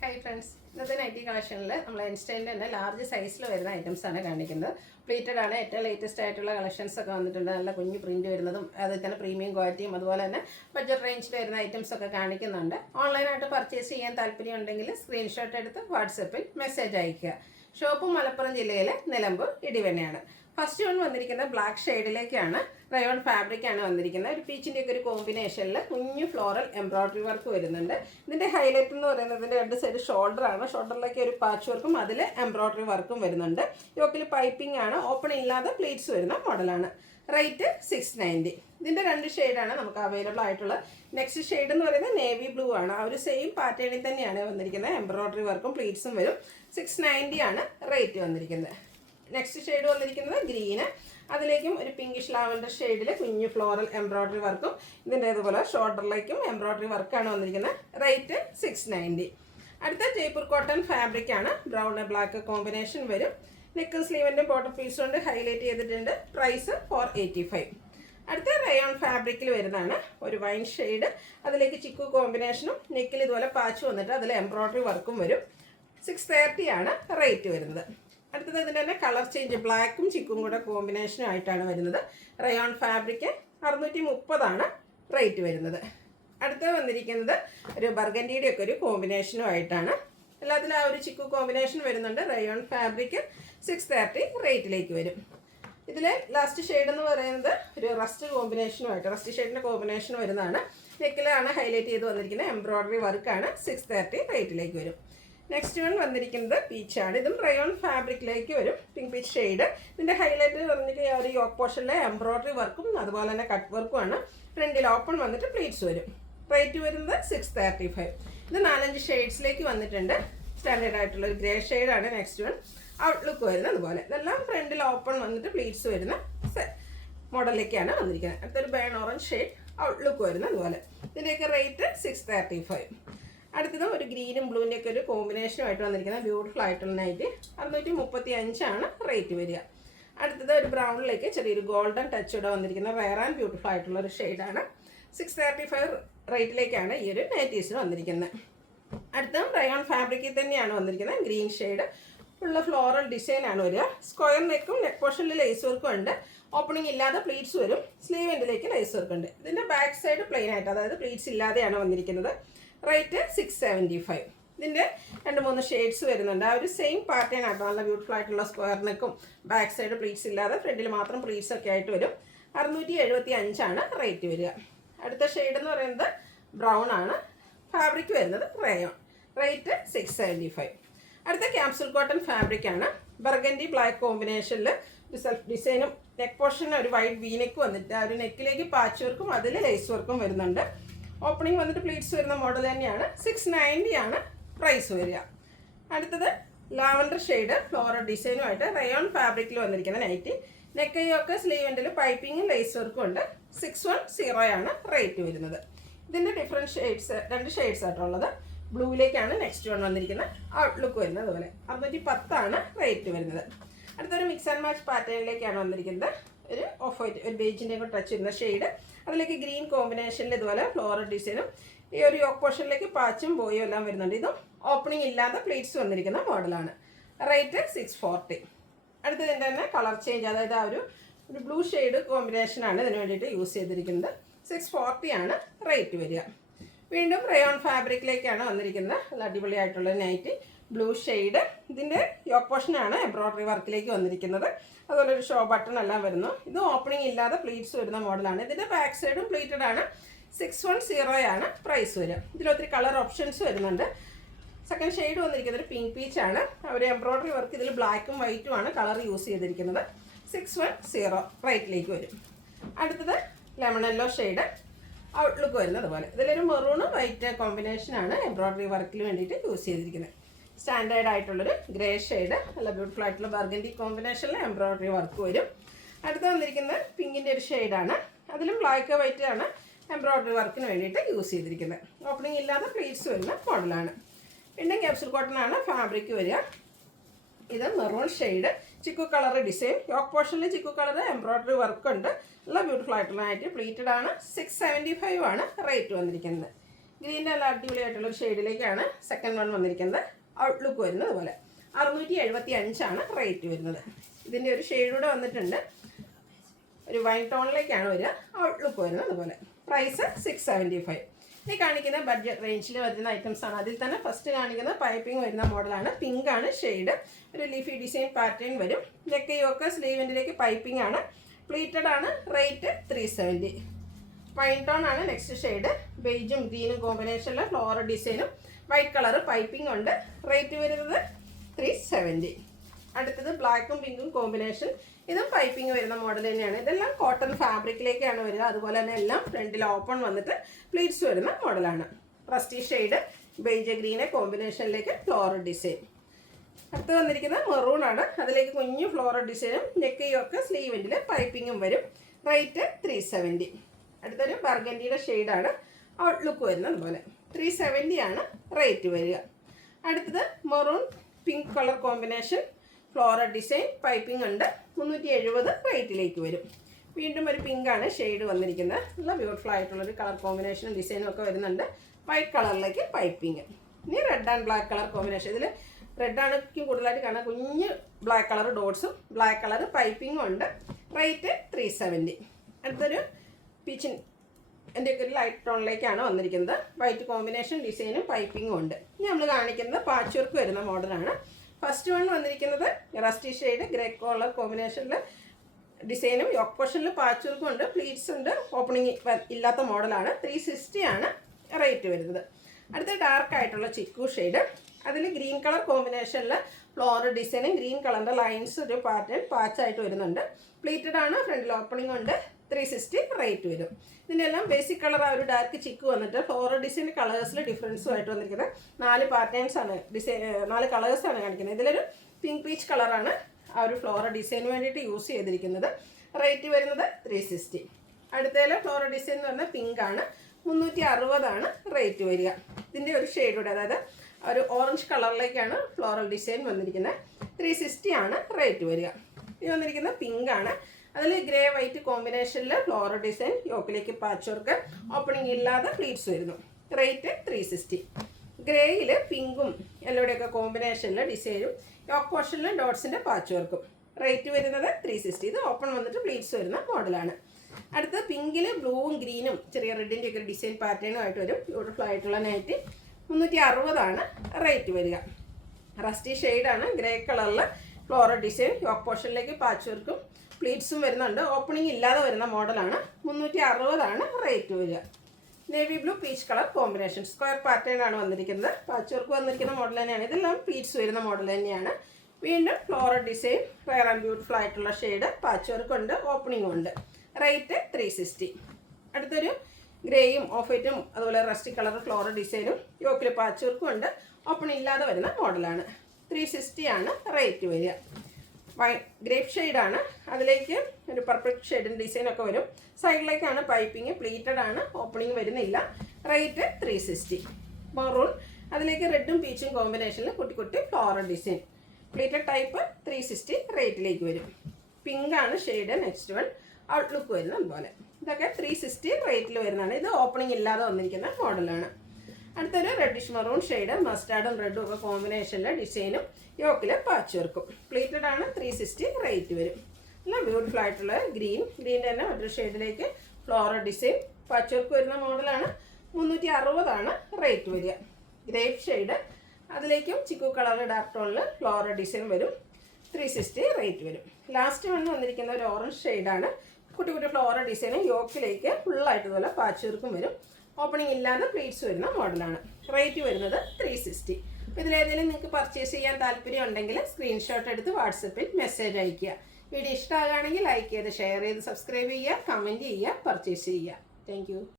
Hi friends, ഇന്നത്തെ nightie കളക്ഷനിൽ നമ്മൾ ഇൻസ്റ്റൈൻ്റെ തന്നെ ലാർജ് സൈസിൽ വരുന്ന ഐറ്റംസാണ് കാണിക്കുന്നത്. പ്ലീറ്റഡ് ആണ്. ഏറ്റവും ലേറ്റസ്റ്റ് ആയിട്ടുള്ള കളക്ഷൻസ് ഒക്കെ വന്നിട്ടുണ്ട്. നല്ല കുഞ്ഞു പ്രിൻറ്റ് വരുന്നതും അതിൽ തന്നെ പ്രീമിയം ക്വാളിറ്റിയും അതുപോലെ തന്നെ ബഡ്ജറ്റ് റേഞ്ചിൽ വരുന്ന ഐറ്റംസ് ഒക്കെ കാണിക്കുന്നുണ്ട്. ഓൺലൈനായിട്ട് പർച്ചേസ് ചെയ്യാൻ താല്പര്യം ഉണ്ടെങ്കിൽ സ്ക്രീൻഷോട്ട് എടുത്ത് വാട്സപ്പിൽ മെസ്സേജ് അയയ്ക്കുക. ഷോപ്പ് മലപ്പുറം ജില്ലയിലെ നിലമ്പൂർ ഇടിവണ്ണയാണ്. ഫസ്റ്റ് വൺ വന്നിരിക്കുന്നത് ബ്ലാക്ക് ഷെയ്ഡിലേക്കാണ്. റയോൺ ഫാബ്രിക് ആണ് വന്നിരിക്കുന്നത്. ഒരു പീച്ചിൻ്റെ ഒക്കെ ഒരു കോമ്പിനേഷനിൽ കുഞ്ഞു ഫ്ലോറൽ എംബ്രോയിഡറി വർക്ക് വരുന്നുണ്ട്. ഇതിൻ്റെ ഹൈലൈറ്റ് എന്ന് പറയുന്നത് ഇതിൻ്റെ രണ്ട് സൈഡ് ഷോൾഡറാണ്. ഷോൾഡറിലേക്ക് ഒരു പാച്ച് വർക്കും അതിൽ എംബ്രോയിഡറി വർക്കും വരുന്നുണ്ട്. യോക്കിൽ പൈപ്പിംഗ് ആണ്. ഓപ്പൺ ഇല്ലാതെ പ്ലീറ്റ്സ് വരുന്ന മോഡലാണ്. റേറ്റ് 690. ഇതിൻ്റെ രണ്ട് ഷെയ്ഡാണ് നമുക്ക് അവൈലബിൾ ആയിട്ടുള്ളത്. നെക്സ്റ്റ് ഷെയ്ഡ് എന്ന് പറയുന്നത് നേവി ബ്ലൂ ആണ്. ആ ഒരു സെയിം പാറ്റേണിൽ തന്നെയാണ് വന്നിരിക്കുന്നത്. എംബ്രോയിഡറി വർക്കും പ്ലീറ്റ്സും വരും. 690 ആണ് റേറ്റ് വന്നിരിക്കുന്നത്. നെക്സ്റ്റ് ഷെയ്ഡ് വന്നിരിക്കുന്നത് ഗ്രീന്. അതിലേക്കും ഒരു പിങ്കിഷ് ലാവൻഡർ ഷെയ്ഡിൽ കുഞ്ഞു ഫ്ലോറൽ എംബ്രോയിഡറി വർക്കും ഇതിൻ്റെ ഇതുപോലെ ഷോൾഡറിലേക്കും എംബ്രോയിഡറി വർക്കാണ് വന്നിരിക്കുന്നത്. റേറ്റ് 690. അടുത്ത ജയ്പൂർ കോട്ടൺ ഫാബ്രിക് ആണ്. ബ്രൗൺ ബ്ലാക്ക് കോമ്പിനേഷൻ വരും. നെക്കും സ്ലീവിൻ്റെ ബോട്ടം പീസ് കൊണ്ട് ഹൈലൈറ്റ് ചെയ്തിട്ടുണ്ട്. പ്രൈസ് 485. അടുത്ത റയോൺ ഫാബ്രിക്കിൽ വരുന്നതാണ്. ഒരു വൈൻ ഷെയ്ഡ്, അതിലേക്ക് ചിക്കു കോമ്പിനേഷനും നെക്കിൽ ഇതുപോലെ പാച്ച് വന്നിട്ട് അതിൽ എംബ്രോയിഡറി വർക്കും വരും. 630 ആണ് റേറ്റ് വരുന്നത്. അടുത്തത് ഇതിൻ്റെ തന്നെ കളർ ചേഞ്ച്, ബ്ലാക്കും ചിക്കും കൂടെ കോമ്പിനേഷനും ആയിട്ടാണ് വരുന്നത്. റയോൺ ഫാബ്രിക് 630 ആണ് റേറ്റ് വരുന്നത്. അടുത്തത് വന്നിരിക്കുന്നത് ഒരു ബർഗൻഡിയുടെ ഒക്കെ ഒരു കോമ്പിനേഷനും ആയിട്ടാണ്. എല്ലാത്തിലും ആ ഒരു ചിക്കു കോമ്പിനേഷൻ വരുന്നുണ്ട്. റയോൺ ഫാബ്രിക് 630 റേറ്റിലേക്ക് വരും. ഇതിൽ ലാസ്റ്റ് ഷെയ്ഡ് എന്ന് പറയുന്നത് ഒരു റസ്റ്റ് കോമ്പിനേഷനുമായിട്ട്, റസ്റ്റ് ഷെയ്ഡിൻ്റെ കോമ്പിനേഷൻ വരുന്നതാണ്. നെക്കിലാണ് ഹൈലൈറ്റ് ചെയ്ത് വന്നിരിക്കുന്നത്. എംബ്രോയിഡറി വർക്കാണ്. 630 റേറ്റിലേക്ക് വരും. നെക്സ്റ്റ് വൺ വന്നിരിക്കുന്നത് പീച്ചാണ്. ഇതും റയോൺ ഫാബ്രിക്കിലേക്ക് വരും. Pink peach shade. ഇതിൻ്റെ ഹൈലൈറ്റ് പറഞ്ഞിട്ട് ഒരു യോക്ക് പോർഷനിലെ എംബ്രോയിഡറി വർക്കും അതുപോലെ തന്നെ കട്ട് വർക്കുമാണ്. ഫ്രണ്ടിൽ ഓപ്പൺ വന്നിട്ട് പ്ലീറ്റ്സ് വരും. റേറ്റ് വരുന്നത് 635. ഇത് 4-5 ഷെയ്ഡ്സിലേക്ക് വന്നിട്ടുണ്ട്. സ്റ്റാൻഡേർഡ് ആയിട്ടുള്ള ഒരു ഗ്രേ ഷെയ്ഡാണ് നെക്സ്റ്റ് വൺ. ഔട്ട്ലുക്ക് വരുന്നത് അതുപോലെ. ഇതെല്ലാം ഫ്രണ്ടിൽ ഓപ്പൺ വന്നിട്ട് പ്ലീറ്റ്സ് വരുന്ന മോഡലിലേക്കാണ് വന്നിരിക്കുന്നത്. അടുത്തൊരു ബേൺ ഓറഞ്ച് ഷെയ്ഡ്, ഔട്ട്ലുക്ക് വരുന്നത് അതുപോലെ. ഇതിൻ്റെയൊക്കെ റേറ്റ് 635. അടുത്തത് ഒരു ഗ്രീനും ബ്ലൂവിൻ്റെ ഒക്കെ ഒരു കോമ്പിനേഷനുമായിട്ട് വന്നിരിക്കുന്നത് ബ്യൂട്ടിഫുൾ ആയിട്ടുള്ള നൈറ്റ്. 635 ആണ് റേറ്റ് വരിക. അടുത്തത് ഒരു ബ്രൗണിലേക്ക് ചെറിയൊരു ഗോൾഡൻ ടച്ചോടെ വന്നിരിക്കുന്ന റെയർ ആൻഡ് ബ്യൂട്ടിഫുൾ ആയിട്ടുള്ള ഒരു ഷെയ്ഡാണ്. 635 റേറ്റിലേക്കാണ് ഈ ഒരു നൈറ്റീസിന് വന്നിരിക്കുന്നത്. അടുത്തത് റയോൺ ഫാബ്രിക്കിൽ തന്നെയാണ് വന്നിരിക്കുന്നത്. ഗ്രീൻ ഷെയ്ഡ്, ഉള്ള ഫ്ലോറൽ ഡിസൈനാണ് വരിക. സ്ക്വയർ നെക്കും നെക്ക് പോർഷനിൽ ലേസ് വർക്കും ഉണ്ട്. ഓപ്പണിംഗ് ഇല്ലാതെ പ്ലീറ്റ്സ് വരും. സ്ലീവ് എൻഡിലേക്ക് ലേസ് വർക്ക് ഉണ്ട്. ഇതിൻ്റെ ബാക്ക് സൈഡ് പ്ലെയിൻ ആയിട്ട്, അതായത് പ്ലീറ്റ്സ് ഇല്ലാതെയാണ് വന്നിരിക്കുന്നത്. റേറ്റ് 675. ഇതിൻ്റെ 2-3 ഷെയ്ഡ്സ് വരുന്നുണ്ട്. ആ ഒരു സെയിം പാറ്റേൺ ആട്ടോ. നല്ല ബ്യൂട്ടിഫുൾ ആയിട്ടുള്ള സ്ക്വയർ നെക്കും ബാക്ക് സൈഡ് പ്ലീറ്റ്സ് ഇല്ലാതെ ഫ്രണ്ടിൽ മാത്രം പ്ലീറ്റ്സ് ഒക്കെ ആയിട്ട് വരും. 675 ആണ് റേറ്റ് വരിക. അടുത്ത ഷെയ്ഡ് എന്ന് പറയുന്നത് ബ്രൗൺ ആണ്. ഫാബ്രിക് വരുന്നത് റയോൺ. റേറ്റ് 675. അടുത്ത ക്യാപ്സൂൾ കോട്ടൺ ഫാബ്രിക് ആണ്. ബർഗൻഡി ബ്ലാക്ക് കോമ്പിനേഷനിൽ ഒരു സെൽഫ് ഡിസൈനും നെക്ക് പോർഷനിൽ ഒരു വൈറ്റ് വീനെക്ക് വന്നിട്ട് ആ ഒരു നെക്കിലേക്ക് പാച്ച് വർക്കും അതിൽ ലേസ് വർക്കും വരുന്നുണ്ട്. ഓപ്പണിംഗ് വന്നിട്ട് പ്ലീറ്റ്സ് വരുന്ന മോഡൽ തന്നെയാണ്. 690 ആണ് പ്രൈസ് വരിക. അടുത്തത് ലാവൻഡർ ഷെയ്ഡ് ഫ്ലോറൽ ഡിസൈനുമായിട്ട് റയോൺ ഫാബ്രിക്കിൽ വന്നിരിക്കുന്ന നൈറ്റി. നെക്കയൊക്കെ സ്ലീവെൻഡിൽ പൈപ്പിങ്ങും ലേസ് വർക്കും ഉണ്ട്. 610 ആണ് റേറ്റ് വരുന്നത്. ഇതിൻ്റെ ഡിഫറെൻറ്റ് ഷെയ്ഡ്സ്, 2 ഷെയ്ഡ്സ് ആയിട്ടുള്ളത്. ബ്ലൂവിലേക്കാണ് നെക്സ്റ്റ് വൺ വന്നിരിക്കുന്നത്. ഔട്ട്ലുക്ക് വരുന്നത് അതുപോലെ. 610 ആണ് റേറ്റ് വരുന്നത്. അടുത്തൊരു മിക്സ് ആൻഡ് മാച്ച് പാറ്റേണിലേക്കാണ് വന്നിരിക്കുന്നത്. ഒരു ഓഫ് വൈറ്റ്, ഒരു ബേജിൻ്റെ കൂടെ ടച്ച് ചെയ്യുന്ന ഷെയ്ഡ്. അതിലേക്ക് ഗ്രീൻ കോമ്പിനേഷനിൽ ഇതുപോലെ ഫ്ലോറൽ ഡിസൈനും ഈ ഒരു യോക്ക് പോർഷനിലേക്ക് പാച്ചും ബോയും എല്ലാം വരുന്നുണ്ട്. ഇതും ഓപ്പണിംഗ് ഇല്ലാതെ പ്ലീറ്റ്സ് വന്നിരിക്കുന്ന മോഡലാണ്. റേറ്റ് 640. അടുത്തതിൻ്റെ തന്നെ കളർ ചേഞ്ച്, അതായത് ആ ഒരു ബ്ലൂ ഷെയ്ഡ് കോമ്പിനേഷനാണ് ഇതിന് വേണ്ടിയിട്ട് യൂസ് ചെയ്തിരിക്കുന്നത്. 640 ആണ് റേറ്റ് വരിക. വീണ്ടും റയോൺ ഫാബ്രിക്കിലേക്കാണ് വന്നിരിക്കുന്നത്. നല്ല അടിപൊളിയായിട്ടുള്ള നൈറ്റി. Blue shade. ഇതിൻ്റെ യോക്ക് പോർഷനാണ് എംബ്രോയിഡറി വർക്കിലേക്ക് വന്നിരിക്കുന്നത്. അതുപോലെ ഒരു ഷോ ബട്ടൺ എല്ലാം വരുന്നു. ഇത് ഓപ്പണിംഗ് ഇല്ലാതെ പ്ലീറ്റ്സ് വരുന്ന മോഡലാണ്. ഇതിൻ്റെ ബാക്ക് സൈഡും പ്ലീറ്റഡ് ആണ്. 610 ആണ് പ്രൈസ് വരിക. ഇതിലൊത്തിരി കളർ ഓപ്ഷൻസ് വരുന്നുണ്ട്. സെക്കൻഡ് ഷെയ്ഡ് വന്നിരിക്കുന്നത് ഒരു പിങ്ക് പീച്ച് ആണ്. അവർ എംബ്രോയിഡറി വർക്ക് ഇതിൽ ബ്ലാക്കും വൈറ്റും ആണ് കളർ യൂസ് ചെയ്തിരിക്കുന്നത്. 610 റേറ്റിലേക്ക് വരും. അടുത്തത് ലെമൺ യെല്ലോ ഷെയ്ഡ്, ഔട്ട്ലുക്ക് വരുന്നത് അതുപോലെ. ഇതിലൊരു മെറൂണും വൈറ്റ് കോമ്പിനേഷനാണ് എംബ്രോയിഡറി വർക്കിന് വേണ്ടിയിട്ട് യൂസ് ചെയ്തിരിക്കുന്നത്. സ്റ്റാൻഡേർഡ് ആയിട്ടുള്ളൊരു ഗ്രേ ഷെയ്ഡ്, നല്ല ബ്യൂട്ടിഫുൾ ആയിട്ടുള്ള ബർഗൻഡി കോമ്പിനേഷനിൽ എംബ്രോയിഡറി വർക്ക് വരും. അടുത്ത് വന്നിരിക്കുന്നത് പിങ്കിൻ്റെ ഒരു ഷെയ്ഡാണ്. അതിലും ബ്ലാക്ക് വൈറ്റ് ആണ് എംബ്രോയിഡറി വർക്കിന് വേണ്ടിയിട്ട് യൂസ് ചെയ്തിരിക്കുന്നത്. ഓപ്പണിംഗ് ഇല്ലാതെ പ്ലീറ്റ്സ് വരുന്ന മോഡലാണ്. പിന്നെ ക്യാപ്സൂൾ കോട്ടൺ ആണ് ഫാബ്രിക് വരിക. ഇത് maroon shade, chikoo colour design. Yoke പോർഷനിൽ ചിക്കു കളർ എംബ്രോയിഡറി വർക്ക് ഉണ്ട്. നല്ല ബ്യൂട്ടിഫുൾ ആയിട്ടുള്ള ആയിട്ട് പ്ലീറ്റഡ് ആണ്. 675 ആണ് റേറ്റ് വന്നിരിക്കുന്നത്. ഗ്രീൻ്റെ നല്ല അടിപൊളിയായിട്ടുള്ളൊരു ഷെയ്ഡിലേക്കാണ് സെക്കൻഡ് വൺ വന്നിരിക്കുന്നത്. ഔട്ട്ലുക്ക് വരുന്നത് പോലെ 675 റേറ്റ് വരുന്നത്. ഇതിൻ്റെ ഒരു ഷെയ്ഡൂടെ വന്നിട്ടുണ്ട്, ഒരു വൈൻ ടോണിലേക്കാണ് വരിക. ഔട്ട്ലുക്ക് വരുന്നത് അതുപോലെ. പ്രൈസ് 675. ഇനി കാണിക്കുന്ന ബഡ്ജറ്റ് റേഞ്ചിൽ വരുന്ന ഐറ്റംസ് ആണ്. അതിൽ തന്നെ ഫസ്റ്റ് കാണിക്കുന്ന പൈപ്പിംഗ് വരുന്ന മോഡലാണ്. പിങ്ക് ആണ് ഷെയ്ഡ്, ഒരു ലീഫി ഡിസൈൻ പാറ്റേൺ വരും. നെക്കയൊക്കെ സ്ലീവിൻ്റിലേക്ക് പൈപ്പിംഗ് ആണ്, പ്ലീറ്റഡ് ആണ്. റേറ്റ് 370. വൈൻ ടോൺ ആണ് നെക്സ്റ്റ് ഷെയ്ഡ്, ബേജും ഗ്രീനും കോമ്പിനേഷനിൽ ഫ്ലോറൽ ഡിസൈനും വൈറ്റ് കളർ പൈപ്പിംഗ് ഉണ്ട്. റേറ്റ് വരുന്നത് 370. അടുത്തത് ബ്ലാക്കും പിങ്കും കോമ്പിനേഷൻ, ഇതും പൈപ്പിംഗ് വരുന്ന മോഡൽ തന്നെയാണ്. ഇതെല്ലാം കോട്ടൺ ഫാബ്രിക്കിലേക്കാണ് വരിക. അതുപോലെ തന്നെ എല്ലാം ഫ്രണ്ടിൽ ഓപ്പൺ വന്നിട്ട് പ്ലീറ്റ്സ് വരുന്ന മോഡലാണ്. റസ്റ്റി ഷെയ്ഡ്, ബേജ് ഗ്രീനെ കോമ്പിനേഷനിലേക്ക് ഫ്ലോറൽ ഡിസൈൻ. അടുത്ത് വന്നിരിക്കുന്നത് മെറൂൺ ആണ്, അതിലേക്ക് കുഞ്ഞു ഫ്ലോറൽ ഡിസൈനും നെക്കയൊക്കെ സ്ലീവെൻറ്റിൽ പൈപ്പിങ്ങും വരും. റേറ്റ് 370. അടുത്തൊരു ബർഗൻഡിയുടെ ഷെയ്ഡാണ്, ഔട്ട്ലുക്ക് വരുന്നത് അതുപോലെ. 370 റേറ്റ് വരിക. അടുത്തത് maroon pink colour combination, floral design piping ഉണ്ട്. 370 റേറ്റിലേക്ക് വരും. വീണ്ടും ഒരു പിങ്ക് ആണ് ഷെയ്ഡ് വന്നിരിക്കുന്നത്. നല്ല ബ്യൂട്ടിഫുൾ ആയിട്ടുള്ളൊരു കളർ കോമ്പിനേഷനും ഡിസൈനും ഒക്കെ വരുന്നുണ്ട്. വൈറ്റ് കളറിലേക്ക് പൈപ്പിംഗ്. ഇനി red and black colour combination. ഇതിൽ റെഡാണ് കൂടുതലായിട്ട് കാണാൻ, കുഞ്ഞ് ബ്ലാക്ക് കളർ ഡോട്ട്സും ബ്ലാക്ക് കളർ പൈപ്പിങ്ങും ഉണ്ട്. റേറ്റ് 370. അടുത്തൊരു പീച്ചിൻ എൻ്റെ ഒക്കെ ഒരു ലൈറ്റ് ടോണിലേക്കാണ് വന്നിരിക്കുന്നത്. വൈറ്റ് കോമ്പിനേഷൻ ഡിസൈനും പൈപ്പിങ്ങും ഉണ്ട്. ഇനി നമ്മൾ കാണിക്കുന്നത് പാച്ച് വർക്ക് വരുന്ന മോഡലാണ്. ഫസ്റ്റ് വൺ വന്നിരിക്കുന്നത് റസ്റ്റി ഷെയ്ഡ് ഗ്രേ കളർ കോമ്പിനേഷനിൽ ഡിസൈനും യോക്ക് പോർഷനിൽ പാച്ച് വർക്കും ഉണ്ട്, പ്ലീറ്റ്സ് ഉണ്ട്. ഓപ്പണിങ് ഇല്ലാത്ത മോഡലാണ്. 360 റേറ്റ് വരുന്നത്. അടുത്ത ഡാർക്ക് ആയിട്ടുള്ള ചിക്കു ഷെയ്ഡ്, അതിൽ ഗ്രീൻ കളർ കോമ്പിനേഷനിൽ ഫ്ലോറൽ ഡിസൈനും ഗ്രീൻ കളറിൻ്റെ ലൈൻസ് ഒരു പാറ്റേൺ പാച്ചായിട്ട് വരുന്നുണ്ട്. പ്ലീറ്റഡ് ആണ്, ഫ്രണ്ടിൽ ഓപ്പണിംഗ് ഉണ്ട്. 360 റേറ്റ് വരും. ഇതിൻ്റെ എല്ലാം ബേസിക് കളർ ആ ഒരു ഡാർക്ക് ചിക്ക് വന്നിട്ട് ഫ്ലോറൽ ഡിസൈൻ കളേഴ്സിൽ ഡിഫറൻസുമായിട്ട് വന്നിരിക്കുന്നത് 4 പാറ്റേൺസ് ആണ്, 4 കളേഴ്സാണ് കാണിക്കുന്നത്. ഇതിലൊരു പിങ്ക് പീച്ച് കളറാണ് ആ ഒരു ഫ്ലോറൽ ഡിസൈന് വേണ്ടിയിട്ട് യൂസ് ചെയ്തിരിക്കുന്നത്. റേറ്റ് വരുന്നത് 360. അടുത്തതിൽ ഫ്ലോറൽ ഡിസൈൻ എന്ന് പറഞ്ഞാൽ പിങ്ക് ആണ്, 360 റേറ്റ് വരിക. ഇതിൻ്റെ ഒരു ഷെയ്ഡൂടെ, അതായത് ഒരു ഓറഞ്ച് കളറിലേക്കാണ് ഫ്ലോറൽ ഡിസൈൻ വന്നിരിക്കുന്നത്. 360 റേറ്റ് വരിക. ഇത് വന്നിരിക്കുന്നത് പിങ്ക് ആണ്, അതിൽ ഗ്രേ വൈറ്റ് കോമ്പിനേഷനിൽ ഫ്ലോറൽ ഡിസൈൻ, യോക്കിലേക്ക് പാച്ച് വർക്ക്, ഓപ്പണിംഗ് ഇല്ലാതെ പ്ലീറ്റ്സ് വരുന്നു. റേറ്റ് 360. ഗ്രേയിൽ പിങ്കും യെല്ലോയുടെയൊക്കെ കോമ്പിനേഷനിൽ ഡിസൈനും യോക്ക് പോർഷനിൽ ഡോട്ട്സിൻ്റെ പാച്ച് വർക്കും. റേറ്റ് വരുന്നത് 360. ഇത് ഓപ്പൺ വന്നിട്ട് പ്ലീറ്റ്സ് വരുന്ന മോഡലാണ്. അടുത്തത് പിങ്കിൽ ബ്ലൂവും ഗ്രീനും ചെറിയ റെഡിൻ്റെ ഒക്കെ ഡിസൈൻ പാറ്റേണും ആയിട്ട് വരും. ബ്യൂട്ടിഫുൾ ആയിട്ടുള്ള നൈറ്റ്. 360 റേറ്റ് വരിക. റസ്റ്റി ഷെയ്ഡാണ്, ഗ്രേ കളറിൽ ഫ്ലോറൽ ഡിസൈൻ, യോക്ക് പോർഷനിലേക്ക് പാച്ച് വർക്കും പ്ലീറ്റ്സും വരുന്നുണ്ട്. ഓപ്പണിംഗ് ഇല്ലാതെ വരുന്ന മോഡലാണ്. 360 റേറ്റ് വരിക. Navy blue peach colour combination, square pattern ആണ് വന്നിരിക്കുന്നത്. പാച്ച് വർക്ക് വന്നിരിക്കുന്ന മോഡൽ തന്നെയാണ്. ഇതെല്ലാം പ്ലീറ്റ്സ് വരുന്ന മോഡൽ തന്നെയാണ്. വീണ്ടും floral design, rare and beautiful ആയിട്ടുള്ള ഷെയ്ഡ്, പാച്ച് വർക്ക് ഉണ്ട്, ഓപ്പണിംഗും ഉണ്ട്. റേറ്റ് 360. അടുത്തൊരു ഗ്രേയും ഓഫ് വൈറ്റും അതുപോലെ റസ്റ്റി കളർ ഫ്ലോറൽ ഡിസൈനും യോക്കിൽ പാച്ച് വർക്കും ഉണ്ട്. ഓപ്പണിംഗ് ഇല്ലാതെ വരുന്ന മോഡലാണ്. 360 റേറ്റ് വരിക. ഗ്രേപ്പ് ഷെയ്ഡാണ്, അതിലേക്ക് ഒരു പർപ്പിൾ ഷെയ്ഡിൻ്റെ ഡിസൈനൊക്കെ വരും. സൈഡിലേക്കാണ് പൈപ്പിംഗ്, പ്ലീറ്റഡ് ആണ്, ഓപ്പണിംഗ് വരുന്നില്ല. റേറ്റ് 360. മെറൂൺ, അതിലേക്ക് റെഡും പീച്ചും കോമ്പിനേഷനിൽ കുട്ടി കുട്ടി ഫ്ലോറൽ ഡിസൈൻ, പ്ലീറ്റഡ് ടൈപ്പ്. 360 റേറ്റിലേക്ക് വരും. പിങ്ക് ആണ് ഷെയ്ഡ് നെക്സ്റ്റ് വൺ, ഔട്ട്ലുക്ക് വരുന്നത് അതുപോലെ. ഇതൊക്കെ 360 റേറ്റിൽ വരുന്നതാണ്. ഇത് ഓപ്പണിംഗ് ഇല്ലാതെ വന്നിരിക്കുന്ന മോഡലാണ്. അടുത്തൊരു റെഡിഷ് മെറൂൺ ഷെയ്ഡ്, മസ്റ്റാർഡും റെഡും ഒക്കെ കോമ്പിനേഷനിൽ ഡിസൈനും യോക്കിൽ പാച്ച് വർക്കും. പ്ലീറ്റഡ് ആണ്. 360 റേറ്റ് വരും. നല്ല ബ്യൂട്ടിഫുൾ ആയിട്ടുള്ള ഗ്രീൻ്റെ തന്നെ മറ്റൊരു ഷെയ്ഡിലേക്ക് ഫ്ലോറൽ ഡിസൈൻ, പാച്ച് വർക്ക് വരുന്ന മോഡലാണ്. 360 റേറ്റ് വരിക. ഗ്രേപ്പ് ഷെയ്ഡ്, അതിലേക്കും ചിക്കു കളർ ഡാർക്ക് ടോണിൽ ഫ്ലോറൽ ഡിസൈൻ വരും. 360 റേറ്റ് വരും. ലാസ്റ്റ് വന്നിരിക്കുന്ന ഒരു ഓറഞ്ച് ഷെയ്ഡാണ്, കുട്ടി കുട്ടി ഫ്ലോറൽ ഡിസൈനും യോക്കിലേക്ക് ഫുള്ളായിട്ട് പോലെ പാച്ച് വർക്കും വരും. ഓപ്പണിംഗ് ഇല്ലാതെ പ്ലീറ്റ്സ് വരുന്ന മോഡലാണ്. റേറ്റ് വരുന്നത് 360. അപ്പോൾ ഇതിലേതെങ്കിലും നിങ്ങൾക്ക് പർച്ചേസ് ചെയ്യാൻ താല്പര്യം ഉണ്ടെങ്കിൽ സ്ക്രീൻഷോട്ട് എടുത്ത് വാട്സപ്പിൽ മെസ്സേജ് അയയ്ക്കുക. വീഡിയോ ഇഷ്ടമാകുകയാണെങ്കിൽ ലൈക്ക് ചെയ്ത് ഷെയർ ചെയ്ത് സബ്സ്ക്രൈബ് ചെയ്യുക, കമൻറ്റ് ചെയ്യുക, പർച്ചേസ് ചെയ്യുക. താങ്ക്